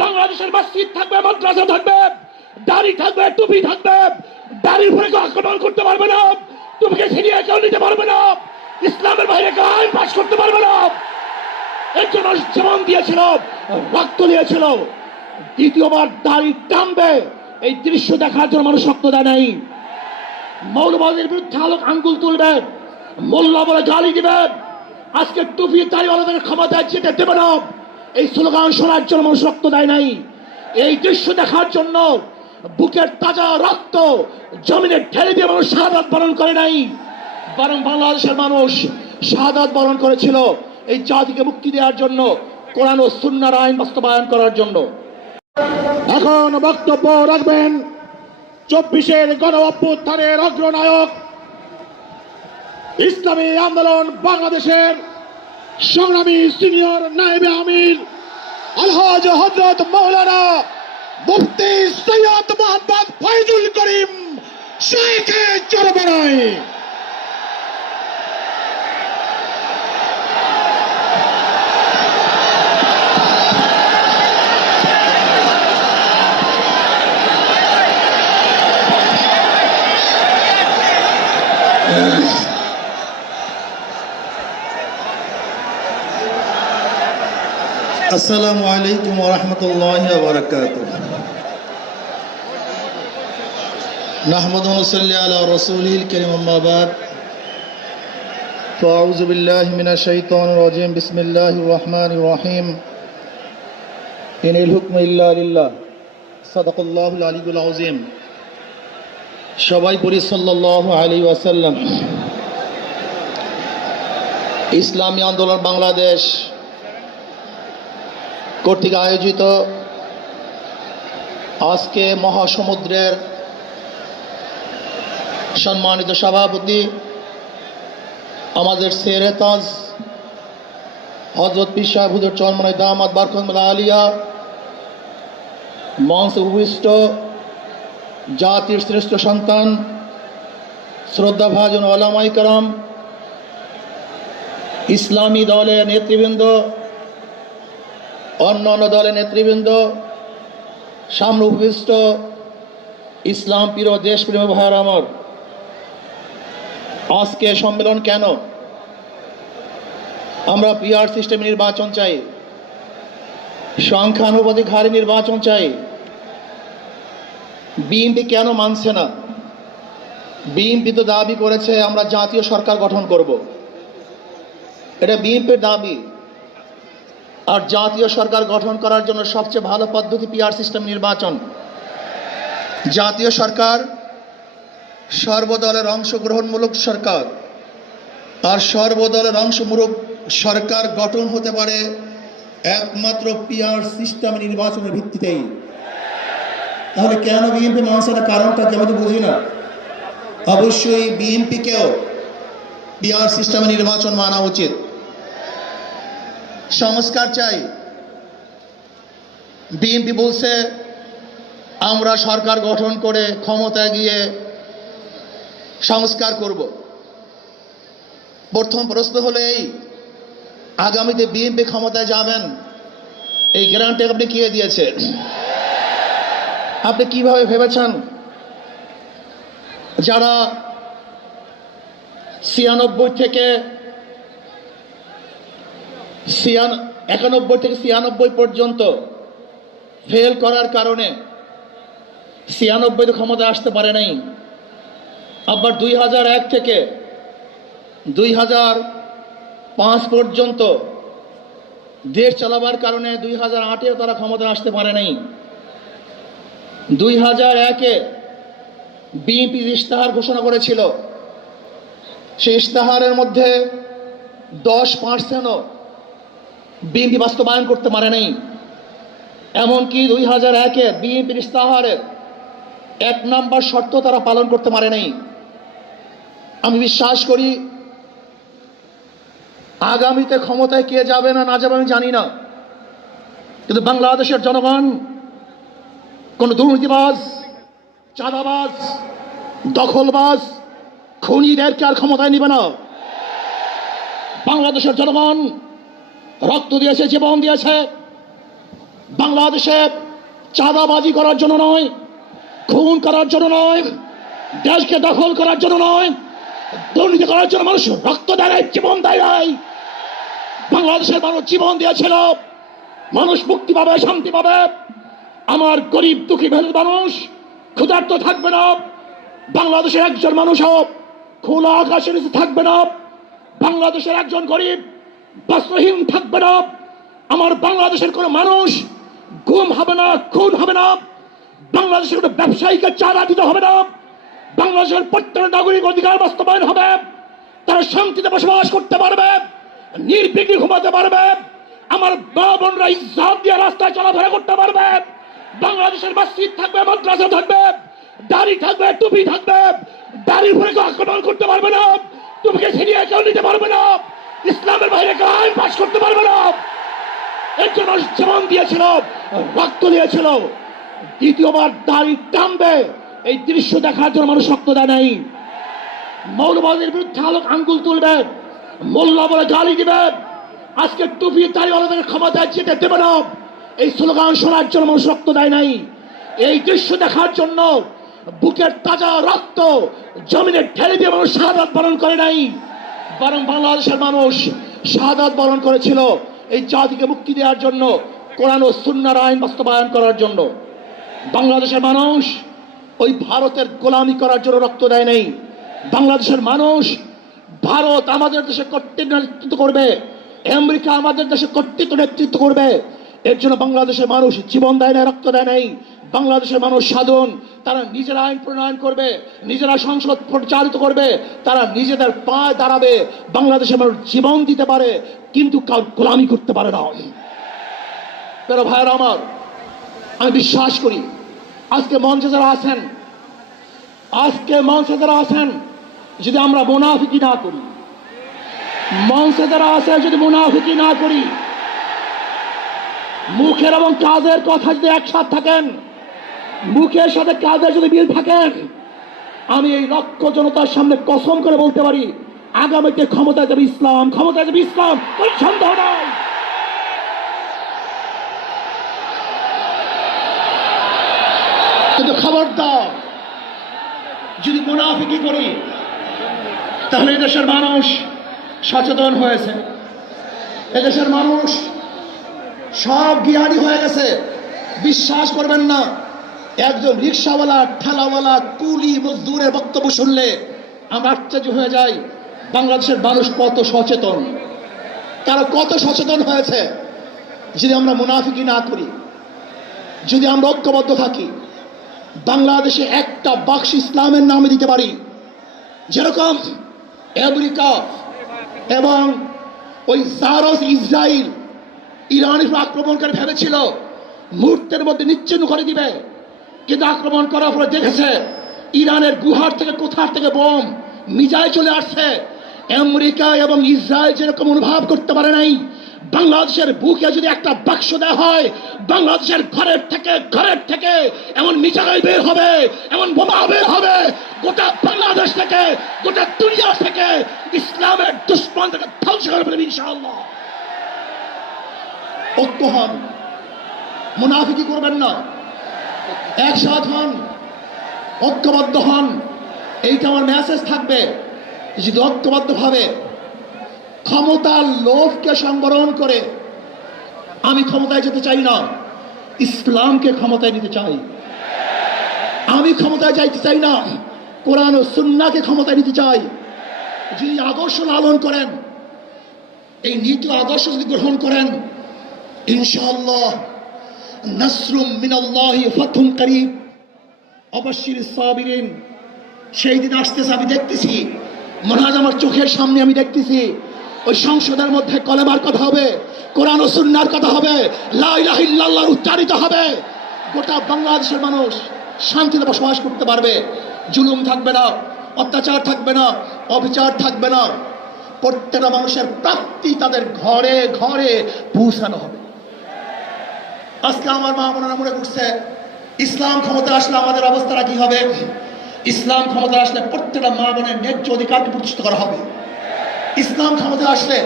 বাংলাদেশের মসজিদ থাকবে, মাদ্রাসা থাকবে, দাড়ি থাকবে, টুপি থাকবে, দাড়ির উপরে কেউ আক্রমণ করতে পারবে না, টুপিকে ছিনিয়ে কেউ নিতে পারবে না, ইসলামের বাইরে কেউ আইন পাস করতে পারবে না। এর জন্য জীবন দিয়েছিল, রক্ত দিয়েছিল। দ্বিতীয়বার দাড়ি টানবে এই দৃশ্য দেখার জন্য মানুষ রক্ত দেয় নাই। মৌলবাদের বিরুদ্ধে আঙ্গুল তুলবে, মোল্লা বলে গালি দিবে, আজকে টুপি দাড়িওয়ালাদের ক্ষমতায় যেতে দেবে না, এই স্লোগান শোনার জন্য মানুষ রক্ত দেয় নাই। এই দৃশ্য দেখার জন্য বুকের তাজা রক্ত জমিনে ঢেলে দিয়ে মানুষ শাহাদাত বরণ করে নাই, বরং বাংলাদেশের মানুষ শাহাদাত বরণ করেছিল এই জাতিকে মুক্তি দেওয়ার জন্য, কোরআন ও সুন্নাহর আইন বাস্তবায়ন করার জন্য। এখন বক্তব্য রাখবেন 24-এর গণ অভ্যুত্থানের অগ্রনায়ক, ইসলামী আন্দোলন বাংলাদেশের সংগ্রামী সিনিয়র নায়েবে আমির আলহাজ হযরত মাওলানা মুফতি সৈয়দ মোহাম্মদ ফয়জুল করিম শাইখে চরমনাই। আসসালামু আলাইকুম ওয়া রাহমাতুল্লাহি ওয়া বারাকাতুহু। নাহমাদু ওয়া নুসাল্লি আলা রাসূলিল কারীম, আম্মা বাদ। ফাআউযু বিল্লাহি মিনাশ শাইতানির রাজীম। বিসমিল্লাহির রহমানির রহিম। ইনিল হুকমু ইল্লা লিল্লাহ। সাদাকাল্লাহুল আলিয়্যুল আযীম। সবাই পড়ি সাল্লাল্লাহু আলাইহি ওয়াসাল্লাম। ইসলামী আন্দোলন বাংলাদেশ কর্তৃক আয়োজিত আজকে মহাসমুদ্রের সম্মানিত সভাপতি আমাদের শেরে তাজ হযরত পীর সাহেব হুজুর চরমনাই দামাত বারকাতুহুল আলিয়া, মঞ্চে উপবিষ্ট জাতির শ্রেষ্ঠ সন্তান শ্রদ্ধাভাজন ওলামায়ে কেরাম, ইসলামী দলের নেতৃবৃন্দ, অন্যান্য দলের নেতৃবৃন্দ, সামনে উপবিষ্ট ইসলাম প্রিয় দেশপ্রেমী ভাইয়েরা আমার, আজকে সম্মেলন কেন? আমরা পিআর সিস্টেম নির্বাচন চাই, সংখ্যানুপাতিক হারে নির্বাচন চাই। বিএনপি কেন মানছে না? বিএনপি তো দাবি করেছে আমরা জাতীয় সরকার গঠন করব, এটা বিএনপির দাবি। আর জাতীয় সরকার গঠন করার জন্য সবচেয়ে ভালো পদ্ধতি পিআর সিস্টেম নির্বাচন। জাতীয় সরকার সর্বদলের অংশগ্রহণমূলক সরকার, আর সর্বদলের অংশমূলক সরকার গঠন হতে পারে একমাত্র পিআর সিস্টেম নির্বাচনের ভিত্তিতেই। তাহলে কেন বিএনপি মানছে না? কারণটা কি আমি তো বুঝি না। অবশ্যই বিএনপিকেও পিআর সিস্টেমে নির্বাচন মানা উচিত। সংস্কার চাই। বিএনপি বলছে আমরা সরকার গঠন করে ক্ষমতায় গিয়ে সংস্কার করব। প্রথম প্রশ্ন হলো এই, আগামীতে বিএনপি ক্ষমতায় যাবেন, এই গ্যারান্টি আপনি কে দিয়েছে? আপনি কিভাবে ভেবেছেন যারা 91 থেকে 96 পর্যন্ত ফেল করার কারণে 96 ক্ষমতায় আসতে পারে নাই, আবার 2001 থেকে 2005 পর্যন্ত দেশ চালাবার কারণে 2008-এও তারা ক্ষমতায় আসতে পারে নাই। 2001-এ বিএনপি ইশতেহার ঘোষণা করেছিল, সেই ইশতেহারের মধ্যে 10%ও বিএনপি বাস্তবায়ন করতে পারে নাই। এমনকি 2001-এ বিএনপির ইশতেহারের 1 নম্বর শর্ত তারা পালন করতে পারে নাই। আমি বিশ্বাস করি আগামীতে ক্ষমতায় কে যাবে না না যাবে আমি জানি না, কিন্তু বাংলাদেশের জনগণ কোন দুর্নীতিবাজ, চাঁদাবাজ, দখলবাজ, খুনিদেরকে আর ক্ষমতায় নিবে না। বাংলাদেশের জনগণ রক্ত দিয়েছে, জীবন দিয়েছে, বাংলাদেশে চাঁদাবাজি করার জন্য নয়, খুন করার জন্য নয়, দেশকে দখল করার জন্য নয়, দুর্নীতি করার জন্য মানুষ রক্ত দেয়, জীবন দেয় নাই। বাংলাদেশের মানুষ জীবন দিয়েছিল, মানুষ মুক্তি পাবে, শান্তি পাবে। আমার গরিব দুঃখী মেহনত মানুষ ক্ষুধার্ত থাকবে না। বাংলাদেশের একজন মানুষও খোলা আকাশের নিচে থাকবে না। বাংলাদেশের একজন গরিব বস্ত্রহীন থাকবে না। আমার বাংলাদেশের কোনো মানুষ গুম হবে না, খুন হবে না। বাংলাদেশের কোনো ব্যবসায়ীকে চাঁদা দিতে হবে না। বাংলাদেশের প্রত্যেক নাগরিক অধিকার বাস্তবায়ন হবে। তারা শান্তিতে বসবাস করতে পারবে, নির্বিঘ্নে ঘুমাতে পারবে। আমার মা বোনরা ইজ্জত দিয়ে রাস্তায় চলাফেরা করতে পারবে। বাংলাদেশের মসজিদ থাকবে, মাদ্রাসা থাকবে, দাড়ি থাকবে, টুপি থাকবে। দাড়ির উপরে কেউ আক্রমণ করতে পারবে না, টুপিকে ছিনিয়ে কেউ নিতে পারবে না, ইসলামের বাইরে কেউ আইন পাশ করতে পারবে না। এর জন্য জীবন দিয়েছিল, রক্ত দিয়েছিল। দ্বিতীয়বার দাড়ি টানবে এই দৃশ্য দেখার জন্য মানুষ রক্ত দেয় নাই। মৌলবাদের বিরুদ্ধে আলোক আঙ্গুল তুলবে, মোল্লা বলে গালি দিবে, আজকে টুপি দাড়িওয়ালাদের ক্ষমতায় যেতে দেবে না, এই স্লোগান শোনার জন্য মানুষ রক্ত দেয় নাই। এই দৃশ্য দেখার জন্য বুকের তাজা রক্ত জমিনে ঢেলে দিয়ে মানুষ শাহাদাত বরণ করে নাই, বরং বাংলাদেশের মানুষ শাহাদাত বরণ করেছিল এই জাতিকে মুক্তি দেওয়ার জন্য, কোরআন ও সুন্নাহর আইন বাস্তবায়ন করার জন্য। বাংলাদেশের মানুষ ওই ভারতের গোলামি করার জন্য রক্ত দেয় নাই। বাংলাদেশের মানুষ ভারত আমাদের দেশে কর্তৃত্ব নেতৃত্ব করবে, আমেরিকা আমাদের দেশে কর্তৃত্ব নেতৃত্ব করবে, এর জন্য বাংলাদেশের মানুষ জীবন দেয় না, রক্ত দেয় নাই। বাংলাদেশের মানুষ সাধন, তারা নিজেরা আইন প্রণয়ন করবে, নিজেরা সংসদ পরিচালিত করবে, তারা নিজেদের পায়ে দাঁড়াবে। বাংলাদেশের মানুষ জীবন দিতে পারে, কিন্তু কারো গোলামি করতে পারে না। প্রিয় ভাইয়েরা আমার, আমি বিশ্বাস করি আজকে মঞ্চে যারা আছেন, যদি আমরা মুনাফিকি না করি, মঞ্চে যারা আছে যদি মুনাফিকি না করি, মুখের এবং কাজের কথা যদি একসাথে থাকেন, মুখের সাথে কাজের যদি মিল থাকেন, আমি এই লক্ষ জনতার সামনে কসম করে বলতে পারি আগামীতে ক্ষমতায় যাবে ইসলাম, ক্ষমতায় যাবে ইসলাম, কোনো সন্দেহ নাই। কিন্তু খবরদার যদি মুনাফিকি করি, তাহলে এদেশের মানুষ সচেতন হয়েছে, এদেশের মানুষ সব জ্ঞানী হয়ে গেছে। বিশ্বাস করবেন না, একজন রিক্সাওয়ালা, ঠেলাওয়ালা, কুলি মজদুরের বক্তব্য শুনলে আমরা আশ্চর্য হয়ে যাই বাংলাদেশের মানুষ কত সচেতন, তারা কত সচেতন হয়েছে। যদি আমরা মুনাফিকি না করি, যদি আমরা ঐক্যবদ্ধ থাকি, বাংলাদেশে একটা বাক্স ইসলামের নামে দিতে পারি। যেরকম আমেরিকা এবং ওই জারস ইসরায়েল ইরানের আক্রমণ করে ভেবেছিল মুহূর্তের মধ্যে নিচ্ছিন্ন করে দিবে, কিন্তু আক্রমণ করার পরে দেখেছে ইরানের গুহার থেকে কোথার থেকে বোম মিজাইল চলে আসছে। আমেরিকা এবং ইসরায়েল যেরকম অনুভব করতে পারে নাই, বাংলাদেশের বুকে যদি একটা বাক্স দেওয়া হয়, বাংলাদেশের ঘরের থেকে এমন মিসাইল বের হবে, এমন বোমা বের হবে, গোটা বাংলাদেশ থেকে, গোটা দুনিয়া থেকে ইসলামের দুশ্মনকে ধ্বংস করে ফেলবে ইনশাআল্লাহ। ঐক্য হন, মুনাফিকি করবেন না, একসাথ হন, ঐক্যবদ্ধ হন। এইটা আমার মেসেজ থাকবে। যদি ঐক্যবদ্ধভাবে ক্ষমতার লোভকে সংবরণ করে আমি ক্ষমতায় যেতে চাই না, ইসলামকে ক্ষমতায় নিতে চাই। আমি ক্ষমতায় যাইতে চাই না, কোরআন ও সুন্নাহকে ক্ষমতায় নিতে চাই। যদি আদর্শ লালন করেন, এই নীতি আদর্শ যদি গ্রহণ করেন, ইনশাআল্লাহ নাসরুম মিনাল্লাহি ফাতহুন করিব, অবশ্যই সাবিরিন। সেই দিন আসতেছে, আমি দেখতেছি, মনে হয় আমার চোখের সামনে আমি দেখতেছি। ওই সংসদের মধ্যে কলেমার কথা হবে, কোরআন ও সুন্নাহর কথা হবে, লা ইলাহা ইল্লাল্লাহ উচ্চারিত হবে। গোটা বাংলাদেশের মানুষ শান্তিতে বসবাস করতে পারবে, জুলুম থাকবে না, অত্যাচার থাকবে না, অবিচার থাকবে না। প্রত্যেকটা মানুষের প্রাপ্তি তাদের ঘরে ঘরে পৌঁছানো হবে। আজকে আমার মা বোনেরা মনে করছে ইসলাম ক্ষমতা আসলে আমাদের অবস্থাটা কি হবে। ইসলাম ক্ষমতা আসলে প্রত্যেকটা মা বোনের ন্যায্য অধিকারকে প্রতিষ্ঠিত করা হবে। ইসলাম ক্ষমতা আসলে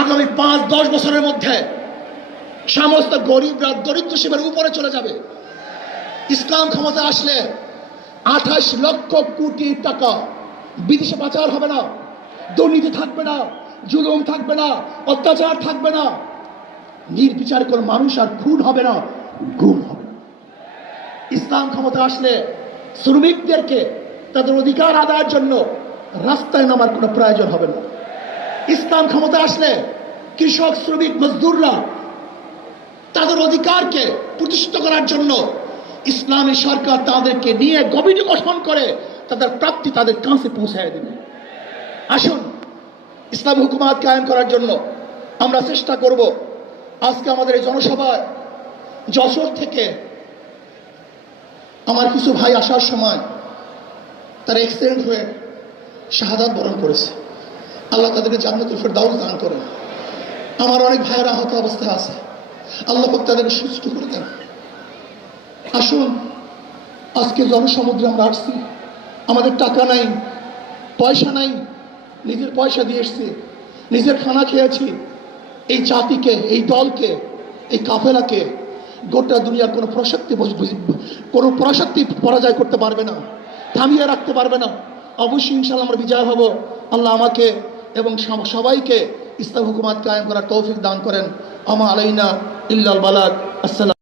আগামী 5-10 বছরের মধ্যে সমস্ত গরিবরা দরিদ্র সীমার উপরে চলে যাবে। ইসলাম ক্ষমতা আসলে 28 লক্ষ কোটি টাকা বিদেশে পাচার হবে না, দুর্নীতি থাকবে না, জুলুম থাকবে না, অত্যাচার থাকবে না, নির্বিচার কোনো মানুষ আর খুন হবে না, গুম হবে না। ইসলাম ক্ষমতা আসলে শ্রমিকদেরকে তাদের অধিকার আদায়ের জন্য রাস্তায় নামার কোনো প্রয়োজন হবে না। ইসলাম ক্ষমতা আসলে কৃষক, শ্রমিক, মজদুররা তাদের অধিকারকে প্রতিষ্ঠিত করার জন্য ইসলামী সরকার তাদেরকে নিয়ে কমিটি গঠন করে তাদের প্রাপ্তি তাদের কাছে পৌঁছায় দেবে। আসুন, ইসলামী হুকুমাত কায়েম করার জন্য আমরা চেষ্টা করব। আজকে আমাদের এই জনসভায় যশোর থেকে আমার কিছু ভাই আসার সময় তারা অ্যাক্সিডেন্ট হয়ে শাহাদাত বরণ করেছে। আল্লাহ তাদেরকে জান্নাতুল ফেরদাউস দান করেন। আমার অনেক ভাইয়ের আহত অবস্থায় আছে, আল্লাহ পাক তাদেরকে সুস্থ করে দেন। আসুন, আজকে জনসমুদ্রে আমরা আসছি, আমাদের টাকা নাই, পয়সা নাই, নিজের পয়সা দিয়ে এসছি, নিজের খানা খেয়েছি। এই জাতিকে, এই দলকে, এই কাফেলাকে গোটা দুনিয়ার কোনো প্রশক্তি পরাজয় করতে পারবে না, থামিয়ে রাখতে পারবে না। অবশ্যই ইনশাআল্লাহ আমরা বিজয় হব। আল্লাহ আমাকে এবং সবাইকে ইসলাম হুকুমাত কায়েম করার তৌফিক দান করেন। আমা আলাইনা ইল্লাল বালাগ। আসসালাম।